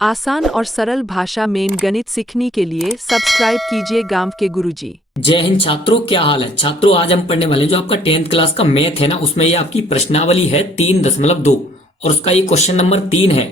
आसान और सरल भाषा में गणित सीखने के लिए सब्सक्राइब कीजिए गांव के गुरुजी। जय हिंद छात्रों, क्या हाल है छात्रों। आज हम पढ़ने वाले हैं जो आपका 10th क्लास का मैथ है ना, उसमें ये आपकी प्रश्नावली है 3.2 और उसका ये क्वेश्चन नंबर 3 है।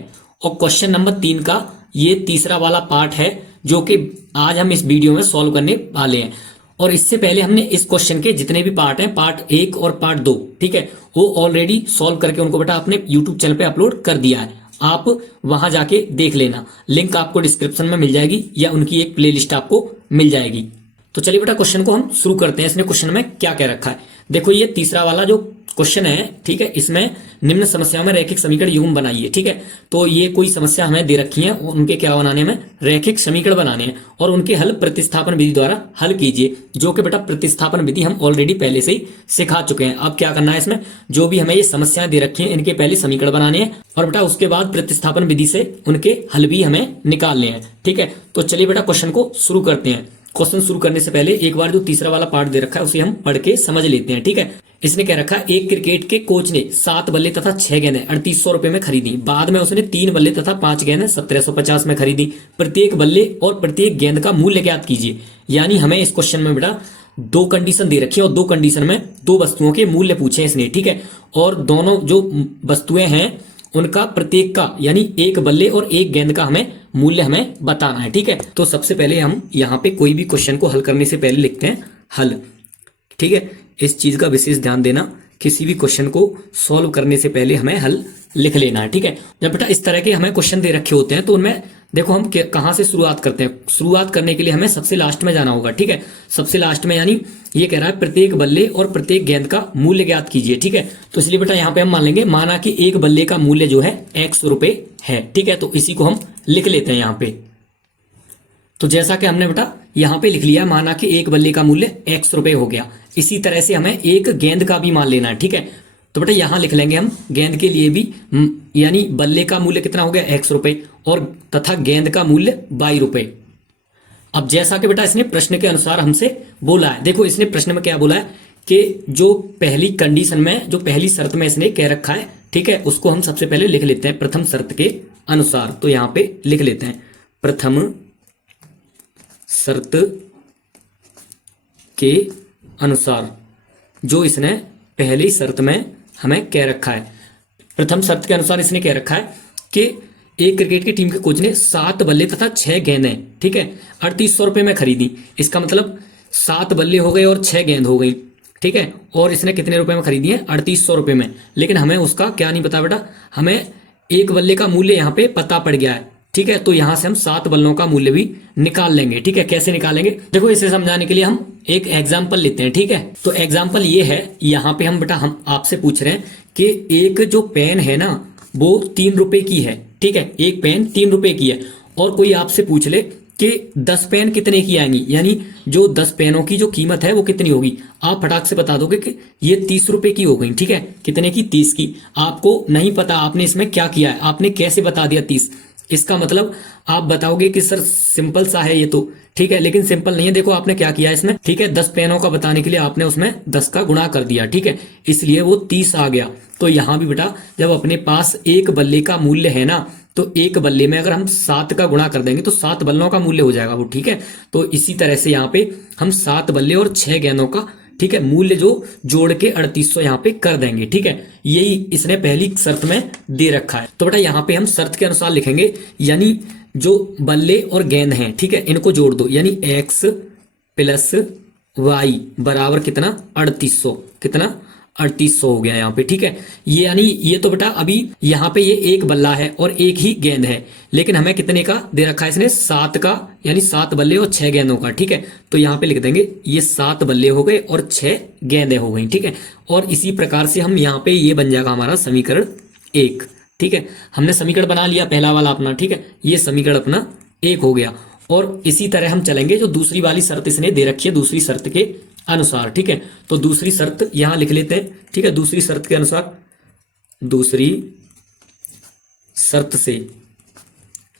और क्वेश्चन नंबर 3 का ये तीसरा वाला पार्ट है जो कि आज हम इस वीडियो में सॉल्व करने वाले हैं। और इससे पहले हमने इस क्वेश्चन के जितने भी पार्ट हैं, पार्ट 1 और पार्ट 2, ठीक है, वो ऑलरेडी सॉल्व करके उनको बेटा अपने यूट्यूब चैनल पे अपलोड कर दिया है। आप वहां जाके देख लेना, लिंक आपको डिस्क्रिप्शन में मिल जाएगी या उनकी एक प्लेलिस्ट आपको मिल जाएगी। तो चलिए बेटा क्वेश्चन को हम शुरू करते हैं। इसने क्वेश्चन में क्या क्या रखा है देखो। ये तीसरा वाला जो क्वेश्चन है, ठीक है, इसमें निम्न समस्याओं में रैखिक समीकरण युग्म बनाइए, ठीक है। तो ये कोई समस्या हमें दे रखी है, उनके क्या बनाने में, रैखिक समीकरण बनाने हैं और उनके हल प्रतिस्थापन विधि द्वारा हल कीजिए। जो कि बेटा प्रतिस्थापन विधि हम ऑलरेडी पहले से ही सिखा चुके हैं। अब क्या करना है, इसमें जो भी हमें ये समस्याएं दे रखी हैं इनके पहले समीकरण बनाने हैं और बेटा उसके बाद प्रतिस्थापन विधि से उनके हल भी हमें निकालने हैं, ठीक है। तो चलिए बेटा क्वेश्चन को शुरू करते हैं। क्वेश्चन शुरू करने से पहले एक बार जो तीसरा वाला पार्ट दे रखा है उसे हम पढ़ के समझ लेते हैं, ठीक है। इसने क्या रखा है, एक क्रिकेट के कोच ने 7 बल्ले तथा 6 गेंदें 3800 रुपए में खरीदी। बाद में उसने 3 बल्ले तथा 5 गेंदें 1750 में खरीदी। प्रत्येक बल्ले और प्रत्येक गेंद का मूल्य ज्ञात कीजिए। यानी हमें इस क्वेश्चन में बेटा दो कंडीशन दे रखी है और दो कंडीशन में दो वस्तुओं के मूल्य पूछे इसने, ठीक है। और दोनों जो वस्तुएं हैं उनका प्रत्येक का यानी एक बल्ले और एक गेंद का हमें मूल्य हमें बताना है, ठीक है। तो सबसे पहले हम यहाँ पे कोई भी क्वेश्चन को हल करने से पहले लिखते हैं हल, ठीक है। इस चीज का विशेष ध्यान देना, किसी भी क्वेश्चन को सॉल्व करने से पहले हमें हल लिख लेना है, ठीक है। जब बेटा इस तरह के हमें क्वेश्चन दे रखे होते हैं तो उनमें देखो हम कहां से शुरुआत करते हैं। शुरुआत करने के लिए हमें सबसे लास्ट में जाना होगा, ठीक है। सबसे लास्ट में यानी ये कह रहा है प्रत्येक बल्ले और प्रत्येक गेंद का मूल्य ज्ञात कीजिए, ठीक है। तो इसलिए बेटा यहाँ पे हम मान लेंगे, माना कि एक बल्ले का मूल्य जो है x रुपए है, ठीक है। तो इसी को हम लिख लेते हैं यहाँ पे। तो जैसा कि हमने बेटा यहाँ पे लिख लिया, माना कि एक बल्ले का मूल्य x रुपए हो गया। इसी तरह से हमें एक गेंद का भी मान लेना है, ठीक है। तो बेटा यहां लिख लेंगे हम गेंद के लिए भी, यानी बल्ले का मूल्य कितना हो गया x रुपए और तथा गेंद का मूल्य 22 रुपए। अब जैसा कि बेटा इसने प्रश्न के अनुसार हमसे बोला है, देखो इसने प्रश्न में क्या बोला है कि जो पहली कंडीशन में, जो पहली शर्त में इसने कह रखा है, ठीक है, उसको हम सबसे पहले लिख लेते हैं प्रथम शर्त के अनुसार। तो यहां पे लिख लेते हैं प्रथम शर्त के अनुसार, जो इसने पहली शर्त में हमें कह रखा है। प्रथम शर्त के अनुसार इसने कह रखा है कि एक क्रिकेट की टीम के कोच ने 7 बल्ले तथा 6 गेंदें, ठीक है, 3800 रुपए में खरीदी। इसका मतलब 7 बल्ले हो गए और 6 गेंद हो गई, ठीक है। और इसने कितने रुपए में खरीदी है, 3800 रुपए में। लेकिन हमें उसका क्या नहीं पता बेटा, हमें एक बल्ले का मूल्य यहाँ पे पता पड़ गया है, ठीक है। तो यहां से हम 7 बल्लों का मूल्य भी निकाल लेंगे, ठीक है। कैसे निकालेंगे, देखो इसे समझाने के लिए हम एक एग्जाम्पल लेते हैं, ठीक है। तो एग्जाम्पल ये है, यहाँ पे हम बेटा हम आपसे पूछ रहे हैं कि एक जो पेन है ना वो 3 रुपए की है, ठीक है। एक पेन 3 रुपए की है और कोई आपसे पूछ ले कि 10 पेन कितने की आएंगी, यानी जो 10 पेनों की जो कीमत है वो कितनी होगी। आप फटाक से बता दोगे कि ये 30 रुपए की हो गई, ठीक है। कितने की, 30 की। आपको नहीं पता आपने इसमें क्या किया है, आपने कैसे बता दिया 30। इसका मतलब आप बताओगे कि सर सिंपल सा है ये तो, ठीक है, लेकिन सिंपल नहीं है। देखो आपने क्या किया इसमें, ठीक है, 10 पेनों का बताने के लिए आपने उसमें 10 का गुणा कर दिया, ठीक है, इसलिए वो 30 आ गया। तो यहां भी बेटा जब अपने पास एक बल्ले का मूल्य है ना, तो एक बल्ले में अगर हम 7 का गुणा कर देंगे तो 7 बल्लों का मूल्य हो जाएगा वो, ठीक है। तो इसी तरह से यहाँ पे हम 7 बल्ले और 6 गेंदों का, ठीक है, मूल्य जो जोड़ के 3800 यहाँ पे कर देंगे, ठीक है। यही इसने पहली शर्त में दे रखा है। तो बेटा यहाँ पे हम शर्त के अनुसार लिखेंगे, यानी जो बल्ले और गेंद हैं, ठीक है, इनको जोड़ दो, यानी x प्लस वाई बराबर कितना, 3800, कितना, 3800 हो गया यहाँ पे, ठीक है। ये यानी ये तो बेटा अभी यहाँ पे ये एक बल्ला है और एक ही गेंद है, लेकिन हमें कितने का दे रखा है इसने, 7 का, यानी 7 बल्ले और 6 गेंदों का, ठीक है। तो यहाँ पे लिख देंगे ये 7 बल्ले हो गए और 6 गेंदें हो गई, ठीक है। और इसी प्रकार से हम यहाँ पे ये बन जाएगा हमारा समीकरण 1, ठीक है। हमने समीकरण बना लिया पहला वाला अपना, ठीक है, ये समीकरण अपना 1 हो गया। और इसी तरह हम चलेंगे जो दूसरी वाली शर्त इसने दे रखी है दूसरी शर्त के अनुसार, ठीक है। तो दूसरी शर्त यहां लिख लेते हैं, ठीक है। दूसरी शर्त के अनुसार, दूसरी शर्त से,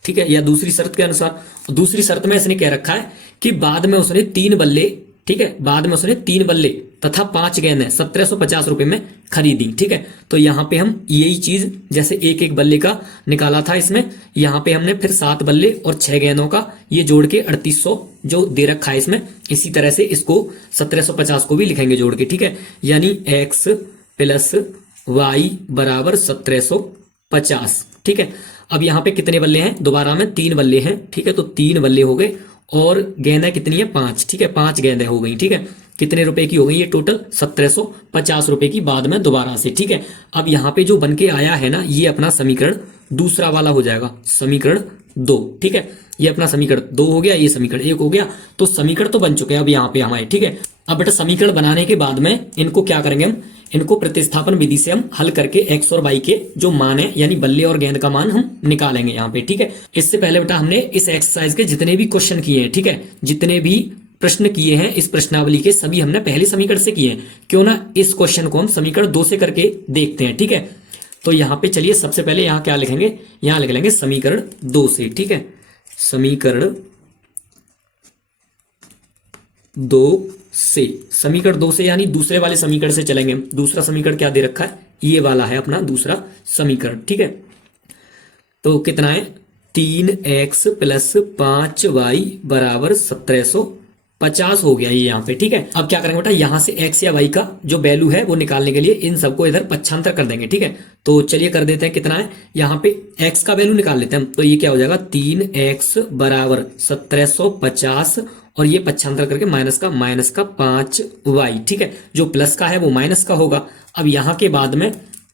ठीक है, या दूसरी शर्त के अनुसार, दूसरी शर्त में इसने कह रखा है कि बाद में उसने 3 बल्ले ठीक है, बाद में उसने 3 बल्ले तथा 5 गेंदें 1750 रुपए में खरीदी। ठीक है, तो यहाँ पे हम यही चीज जैसे एक एक बल्ले का निकाला था इसमें, यहाँ पे हमने फिर 7 बल्ले और 6 गेंदों का ये जोड़ के 3800 जो दे रखा है इसमें, इसी तरह से इसको 1750 को भी लिखेंगे जोड़ के। ठीक है, यानी x प्लस y बराबर 1750। ठीक है, अब यहाँ पे कितने बल्ले हैं, दोबारा में 3 बल्ले हैं। ठीक है, तो 3 बल्ले हो गए और गेंदें कितनी है, 5। ठीक है, 5 गेंदें हो गई। ठीक है, कितने रुपए की हो गई ये टोटल, 1750 रुपए की बाद में दोबारा से। ठीक है, अब यहाँ पे जो बन के आया है ना, ये अपना समीकरण दूसरा वाला हो जाएगा, समीकरण 2। ठीक है, ये अपना समीकरण 2 हो गया, ये समीकरण 1 हो गया। तो समीकरण तो बन चुके हैं अब यहाँ पे हमारे। ठीक है, अब बेटा समीकरण बनाने के बाद में इनको क्या करेंगे हम, इनको प्रतिस्थापन विधि से हम हल करके x और y के जो मान है यानी बल्ले और गेंद का मान हम निकालेंगे यहाँ पे। ठीक है, इससे पहले बेटा हमने इस एक्सरसाइज के जितने भी क्वेश्चन किए हैं, ठीक है, जितने भी प्रश्न किए हैं इस प्रश्नावली के, सभी हमने पहले समीकरण से किए हैं। क्यों ना इस क्वेश्चन को हम समीकरण 2 से करके देखते हैं। ठीक है, तो यहाँ पे चलिए सबसे पहले यहाँ क्या लिखेंगे, यहाँ लिख लेंगे समीकरण 2 से। ठीक है, समीकरण 2 से, समीकरण 2 से यानी दूसरे वाले समीकरण से चलेंगे। दूसरा समीकरण क्या दे रखा है, ये वाला है अपना दूसरा समीकरण। ठीक है, तो कितना है, 3x प्लस 5y बराबर 1750 हो गया ये यहाँ पे। ठीक है, अब क्या करेंगे बेटा, यहाँ से x या y का जो वैल्यू है वो निकालने के लिए इन सबको इधर पक्षांतर कर देंगे। ठीक है, तो चलिए कर देते हैं, कितना है यहाँ पे x का वैल्यू निकाल लेते हैं हम। तो ये क्या हो जाएगा, 3x बराबर 1750 और ये पक्षांतर करके माइनस का 5y। ठीक है, जो प्लस का है वो माइनस का होगा। अब यहाँ के बाद में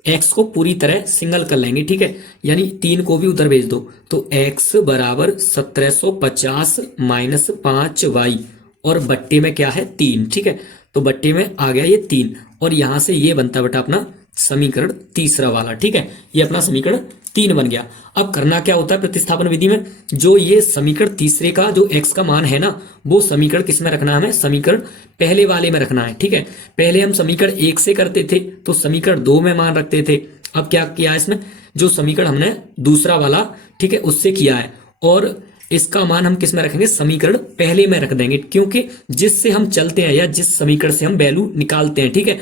x को पूरी तरह सिंगल कर लेंगे। ठीक है, यानी 3 को भी उधर भेज दो, तो x बराबर 1750 माइनस 5y और बट्टे में क्या है 3। ठीक है, तो बट्टे में आ गया ये 3 और यहां से ये बनता बेटा अपना समीकरण तीसरा वाला। ठीक है, ये अपना समीकरण 3 बन गया। अब करना क्या होता है प्रतिस्थापन विधि में, जो ये समीकरण तीसरे का जो x का मान है ना, वो समीकरण किस में रखना है, हमें समीकरण पहले वाले में रखना है। ठीक है, पहले हम समीकरण 1 से करते थे तो समीकरण 2 में मान रखते थे। अब क्या किया है इसमें, जो समीकरण हमने दूसरा वाला, ठीक है, उससे किया है और इसका मान हम किस में रखेंगे, समीकरण पहले में रख देंगे, क्योंकि जिससे हम चलते हैं या जिस समीकरण से हम वैल्यू निकालते हैं, ठीक है,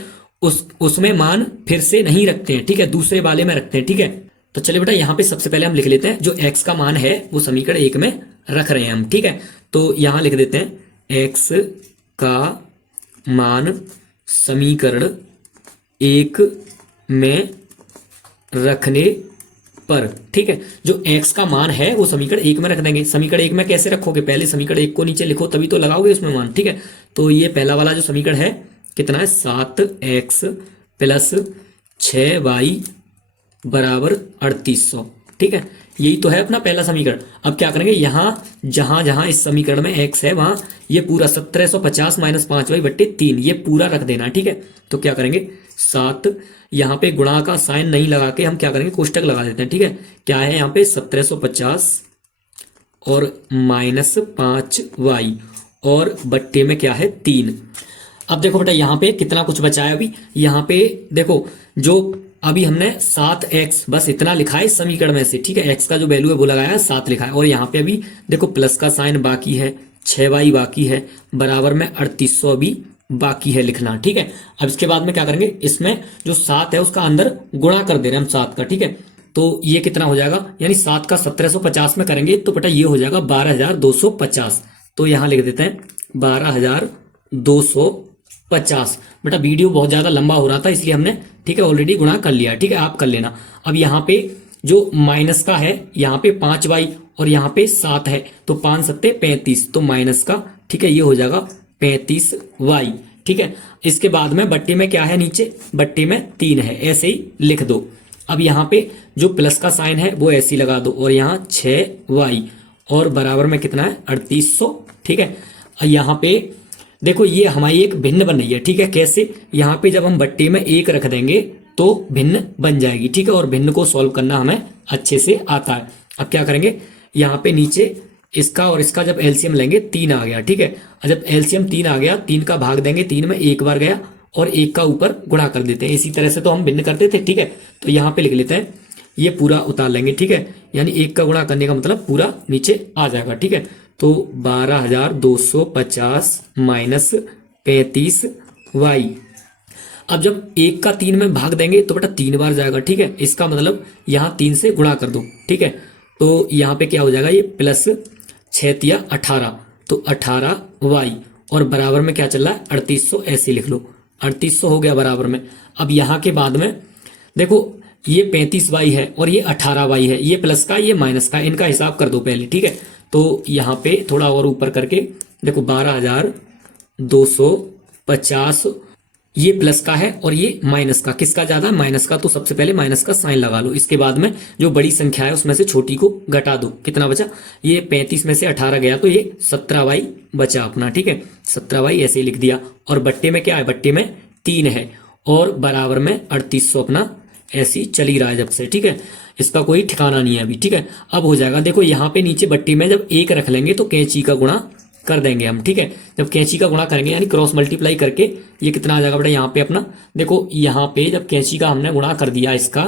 उसमें मान फिर से नहीं रखते हैं। ठीक है, दूसरे वाले में रखते हैं। ठीक है, तो चलिए बेटा यहाँ पे सबसे पहले हम लिख लेते हैं जो x का मान है वो समीकरण 1 में रख रहे हैं हम। ठीक है, तो यहां लिख देते हैं x का मान समीकरण 1 में रखने पर। ठीक है, जो x का मान है वो समीकरण 1 में रख देंगे। समीकरण 1 में कैसे रखोगे, पहले समीकरण 1 को नीचे लिखो तभी तो लगाओगे उसमें मान। ठीक है, तो ये पहला वाला जो समीकरण है कितना है, 7x प्लस 6y बराबर 3800। ठीक है, यही तो है अपना पहला समीकरण। अब क्या करेंगे, यहां जहां जहां इस समीकरण में x है वहां ये पूरा 1750 माइनस 5y बट्टे 3 ये पूरा रख देना। ठीक है, तो क्या करेंगे 7, यहाँ पे गुणा का साइन नहीं लगा के हम क्या करेंगे, कोष्टक लगा देते हैं। ठीक है, क्या है यहाँ पे 1750 और माइनस 5y और बट्टे में क्या है 3। अब देखो बेटा यहाँ पे कितना कुछ बचा है अभी, यहाँ पे देखो जो अभी हमने 7x बस इतना लिखा है इस समीकरण में से। ठीक है, x का जो वैल्यू है वो लगाया है, 7 लिखा है और यहाँ पे अभी देखो प्लस का साइन बाकी है, 6y बाकी है, बराबर में 3800 अभी बाकी है लिखना। ठीक है, अब इसके बाद में क्या करेंगे, इसमें जो 7 है उसका अंदर गुणा कर दे रहे हैं हम 7 का। ठीक है, तो ये कितना हो जाएगा, यानी 7 का 1750 में करेंगे तो बेटा ये हो जाएगा 12250। तो यहाँ लिख देते हैं 12250। बेटा वीडियो बहुत ज्यादा लंबा हो रहा था इसलिए हमने, ठीक है, ऑलरेडी गुणा कर लिया। ठीक है, आप कर लेना। अब यहाँ पे जो माइनस का है, यहाँ पे 5y और यहाँ पे 7 है, तो 5 सत्ते 35, तो माइनस का, ठीक है, ये हो जाएगा 35y। ठीक है, इसके बाद में बट्टे में क्या है, नीचे बट्टे में 3 है, ऐसे ही लिख दो। अब यहाँ पे जो प्लस का साइन है वो ऐसे ही लगा दो और यहाँ 6y और बराबर में कितना है 3800। ठीक है, यहाँ पे देखो ये हमारी एक भिन्न बन रही है। ठीक है, कैसे, यहाँ पे जब हम बट्टे में 1 रख देंगे तो भिन्न बन जाएगी। ठीक है, और भिन्न को सॉल्व करना हमें अच्छे से आता है। अब क्या करेंगे, यहाँ पे नीचे इसका और इसका जब एलसीएम लेंगे 3 आ गया। ठीक है, जब एलसीएम 3 आ गया, 3 का भाग देंगे 3 में, 1 बार गया और 1 का ऊपर गुणा कर देते हैं। इसी तरह से तो हम भिन्न करते थे। ठीक है, तो यहाँ पे लिख लेते हैं, ये पूरा उतार लेंगे। ठीक है, यानी 1 का गुणा करने का मतलब पूरा नीचे आ जाएगा। ठीक है, तो 12250 माइनस 35y। अब जब 1 का 3 में भाग देंगे तो बेटा 3 बार जाएगा, ठीक है। इसका मतलब यहाँ 3 से गुणा कर दो, ठीक है। तो यहाँ पे क्या हो जाएगा, ये प्लस 6 या 18, तो 18y और बराबर में क्या चल रहा है 3800, ऐसे लिख लो 3800 हो गया बराबर में। अब यहाँ के बाद में देखो ये 35y है और ये 18y है, ये प्लस का ये माइनस का, इनका हिसाब कर दो पहले, ठीक है। तो यहाँ पे थोड़ा और ऊपर करके देखो 12,250, ये प्लस का है और ये माइनस का, किसका ज्यादा, माइनस का। तो सबसे पहले माइनस का साइन लगा लो, इसके बाद में जो बड़ी संख्या है उसमें से छोटी को घटा दो, कितना बचा, ये 35 में से 18 गया तो ये 17y बचा अपना, ठीक है। 17y ऐसे ही लिख दिया और बट्टे में क्या है, बट्टे में 3 है और बराबर में 3800 अपना ऐसी चल ही रहा है जब से, ठीक है। इसका कोई ठिकाना नहीं है अभी, ठीक है। अब हो जाएगा, देखो यहाँ पे नीचे बट्टी में जब 1 रख लेंगे तो कैंची का गुणा कर देंगे हम, ठीक है। जब कैंची का गुणा करेंगे यानी क्रॉस मल्टीप्लाई करके ये कितना आ जाएगा बेटा, यहाँ पे अपना देखो, यहाँ पे जब कैंची का हमने गुणा कर दिया इसका,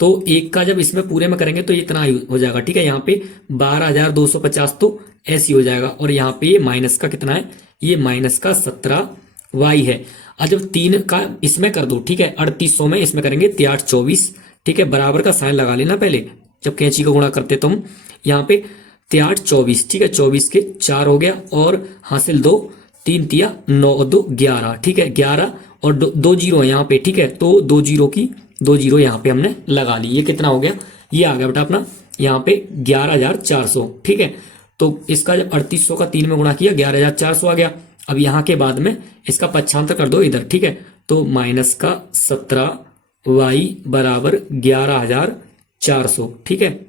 तो 1 का जब इसमें पूरे में करेंगे तो ये इतना हो जाएगा, ठीक है। यहाँ पे 12,250 तो ऐसी हो जाएगा और यहाँ पे ये माइनस का कितना है, ये माइनस का 17y है। और जब 3 का इसमें कर दो, ठीक है, 3800 में इसमें करेंगे 3/8 = 24, ठीक है। बराबर का साइन लगा लेना पहले, जब कैंची का गुणा करते तो हम यहाँ पे 3/8 = 24, ठीक है। 24 के 4 हो गया और हासिल 2, 3 × 9 और 2 11, ठीक है। 11 और 2 जीरो है यहाँ पे, ठीक है। तो 2 जीरो की 2 जीरो यहाँ पे हमने लगा ली, ये कितना हो गया, ये आ गया बेटा अपना यहाँ पे 11,400, ठीक है। तो इसका जब 3800 का 3 में गुणा किया 11,400 आ गया। अब यहाँ के बाद में इसका पक्षांतर कर दो इधर, ठीक है। तो माइनस का 17y बराबर 11,400, ठीक है।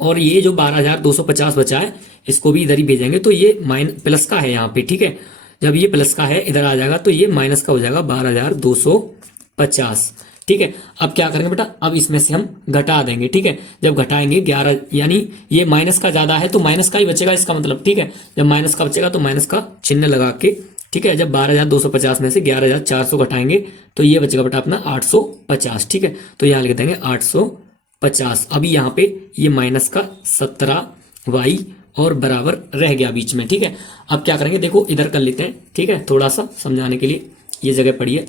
और ये जो 12,250 बचा है इसको भी इधर ही भेजेंगे, तो ये प्लस का है यहाँ पे, ठीक है। जब ये प्लस का है इधर आ जाएगा तो ये माइनस का हो जाएगा 12,250, ठीक है। अब क्या करेंगे बेटा, अब इसमें से हम घटा देंगे, ठीक है। जब घटाएंगे 11 यानी ये माइनस का ज्यादा है तो माइनस का ही बचेगा इसका मतलब, ठीक है। जब माइनस का बचेगा तो माइनस का चिन्ह लगा के, ठीक है। जब 12,250 में से 11,400 घटाएंगे तो ये बचेगा बेटा अपना 850, ठीक है। तो यहाँ लिख देंगे 850। अभी यहाँ पे ये माइनस का 17y और बराबर रह गया बीच में, ठीक है। अब क्या करेंगे, देखो इधर कर लेते हैं, ठीक है, थोड़ा सा समझाने के लिए ये जगह पड़ी है।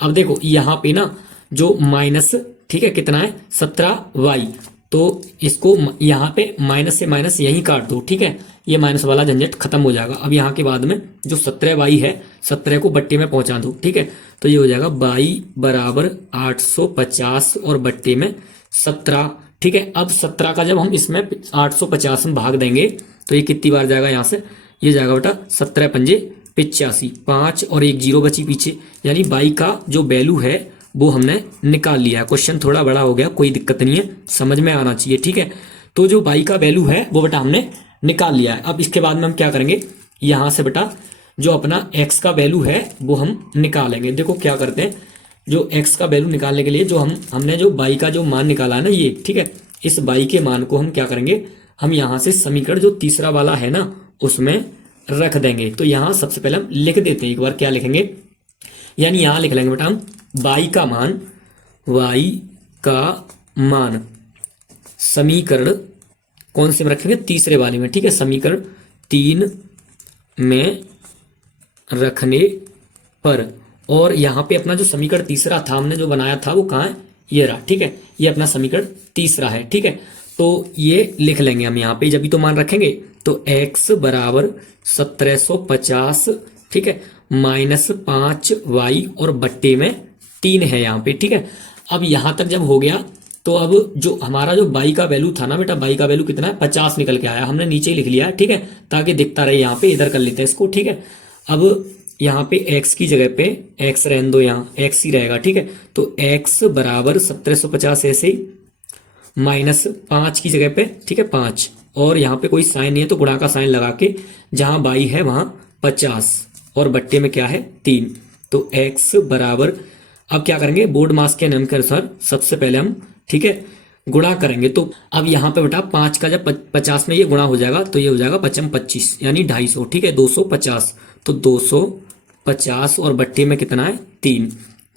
अब देखो यहाँ पे ना जो माइनस, ठीक है, कितना है 17y, तो इसको यहाँ पे माइनस से माइनस यहीं काट दो, ठीक है। ये माइनस वाला झंझट खत्म हो जाएगा। अब यहाँ के बाद में जो 17y है 17 को बट्टे में पहुंचा दो, ठीक है। तो ये हो जाएगा y बराबर 850 और बट्टे में 17, ठीक है। अब 17 का जब हम इसमें 850 में भाग देंगे तो ये कितनी बार जाएगा, यहाँ से ये जाएगा बेटा 17 × 5 = 85, 5 और 1 जीरो बची पीछे, यानी y का जो वैल्यू है वो हमने निकाल लिया। क्वेश्चन थोड़ा बड़ा हो गया, कोई दिक्कत नहीं है, समझ में आना चाहिए, ठीक है। तो जो y का वैल्यू है वो बेटा हमने निकाल लिया है। अब इसके बाद में हम क्या करेंगे, यहाँ से बेटा जो अपना x का वैल्यू है वो हम निकालेंगे। देखो क्या करते हैं, जो x का वैल्यू निकालने के लिए जो हमने जो y का जो मान निकाला है ना ये, ठीक है, इस y के मान को हम क्या करेंगे, हम यहाँ से समीकरण जो तीसरा वाला है ना उसमें रख देंगे। तो यहाँ सबसे पहले हम लिख देते हैं एक बार, क्या लिखेंगे, यानी यहाँ लिख लेंगे बेटा हम y का मान समीकरण कौन से में रखेंगे, तीसरे वाले में, ठीक है। समीकरण 3 में रखने पर, और यहाँ पे अपना जो समीकरण तीसरा था हमने जो बनाया था वो कहाँ है, ये रहा, ठीक है। ये अपना समीकरण तीसरा है, ठीक है। तो ये लिख लेंगे हम यहाँ पे, जब भी तो मान रखेंगे तो x बराबर 1750, ठीक है, -5y और बट्टे में 3 है यहाँ पे, ठीक है। अब यहाँ तक जब हो गया तो अब जो हमारा जो y का वैल्यू था ना बेटा, y का वैल्यू कितना है 50 निकल के आया, हमने नीचे ही लिख लिया है, ठीक है, ताकि दिखता रहे यहाँ पे। इधर कर लेते हैं इसको, ठीक है। अब यहाँ पे x की जगह पे x रहने दो, यहाँ x ही रहेगा, ठीक है। तो x बराबर 1750 ऐसे ही, -5 की जगह पे, ठीक है 5, और यहाँ पे कोई साइन नहीं है तो गुणा का साइन लगा के जहां y है वहां 50 और बट्टे में क्या है 3। तो x बराबर, अब क्या करेंगे, बोर्ड मास के नियम के अनुसार सबसे पहले हम, ठीक है, गुणा करेंगे। तो अब यहाँ पे बेटा 5 का जब 50 में ये गुणा हो जाएगा तो ये हो जाएगा 5 × 25 यानी 250, ठीक है, 250। तो 250 और बट्टे में कितना है 3।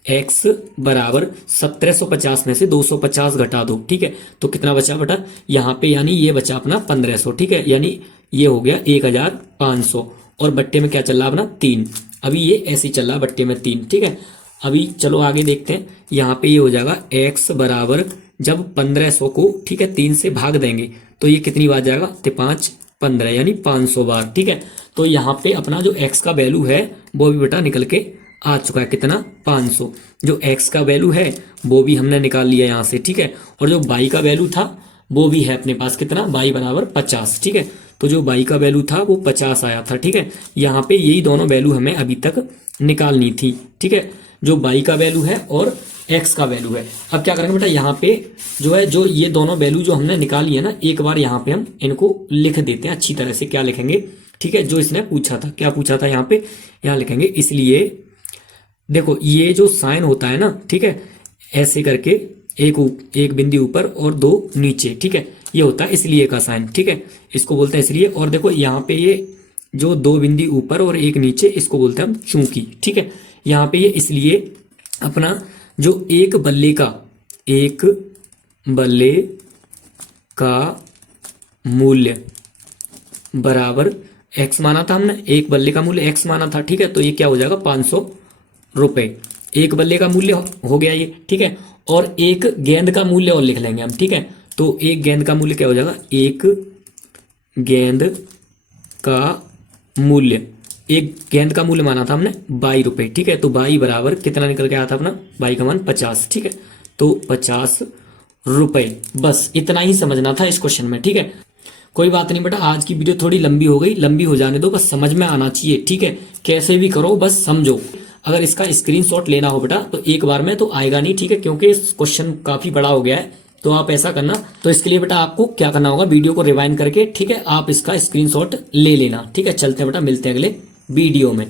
x बराबर 1750 में से 250 घटा दो, ठीक है, तो कितना बचा बेटा यहाँ पे, यानी ये बचा अपना 1500, ठीक है, यानी ये हो गया 1500 और बट्टे में क्या चल रहा अपना 3। अभी ये ऐसे ही चल रहा है बट्टे में 3, ठीक है। अभी चलो आगे देखते हैं। यहाँ पे ये हो जाएगा x बराबर, जब 1500 को, ठीक है, 3 से भाग देंगे तो ये कितनी बार जाएगा, तो 5 15 यानी 500 बार, ठीक है। तो यहाँ पे अपना जो x का वैल्यू है वो भी बेटा निकल के आ चुका है, कितना, 500। जो x का वैल्यू है वो भी हमने निकाल लिया यहाँ से, ठीक है। और जो y का वैल्यू था वो भी है अपने पास, कितना, y बराबर 50, ठीक है। तो जो y का वैल्यू था वो 50 आया था, ठीक है। यहाँ पे यही दोनों वैल्यू हमें अभी तक निकालनी थी, ठीक है। जो y का वैल्यू है और x का वैल्यू है। अब क्या करेंगे बेटा, यहाँ पे जो है, जो ये दोनों वैल्यू जो हमने निकाली है ना, एक बार यहाँ पे हम इनको लिख देते हैं अच्छी तरह से। क्या लिखेंगे, ठीक है, जो इसने पूछा था, क्या पूछा था यहाँ पे, यहाँ लिखेंगे इसलिए। देखो ये जो साइन होता है ना, ठीक है, ऐसे करके एक बिंदु ऊपर और 2 नीचे, ठीक है, ये होता है इसलिए का साइन, ठीक है, इसको बोलते हैं इसलिए। और देखो यहाँ पे ये जो 2 बिंदु ऊपर और 1 नीचे, इसको बोलते हैं हम चूंकि, ठीक है। यहाँ पे ये इसलिए अपना जो एक बल्ले का मूल्य बराबर x माना था हमने, एक बल्ले का मूल्य x माना था, ठीक है। तो ये क्या हो जाएगा, 500 रुपए एक बल्ले का मूल्य हो गया ये, ठीक है। और एक गेंद का मूल्य और लिख लेंगे हम, ठीक है। तो एक गेंद का मूल्य क्या हो जाएगा, एक गेंद का मूल्य, एक गेंद का मूल्य माना था हमने 22 रुपए, ठीक है। तो 22 बराबर कितना निकल के आया था अपना, 22 का मान 50, ठीक है। तो 50 रुपए, बस इतना ही समझना था इस क्वेश्चन में, ठीक है। कोई बात नहीं बेटा, आज की वीडियो थोड़ी लंबी हो गई, लंबी हो जाने दो, बस समझ में आना चाहिए, ठीक है। कैसे भी करो बस समझो। अगर इसका स्क्रीनशॉट लेना हो बेटा तो एक बार में तो आएगा नहीं, ठीक है, क्योंकि इस क्वेश्चन काफी बड़ा हो गया है। तो आप ऐसा करना, तो इसके लिए बेटा आपको क्या करना होगा, वीडियो को रिवाइंड करके, ठीक है, आप इसका स्क्रीनशॉट ले लेना, ठीक है। चलते हैं बेटा, मिलते हैं अगले वीडियो में।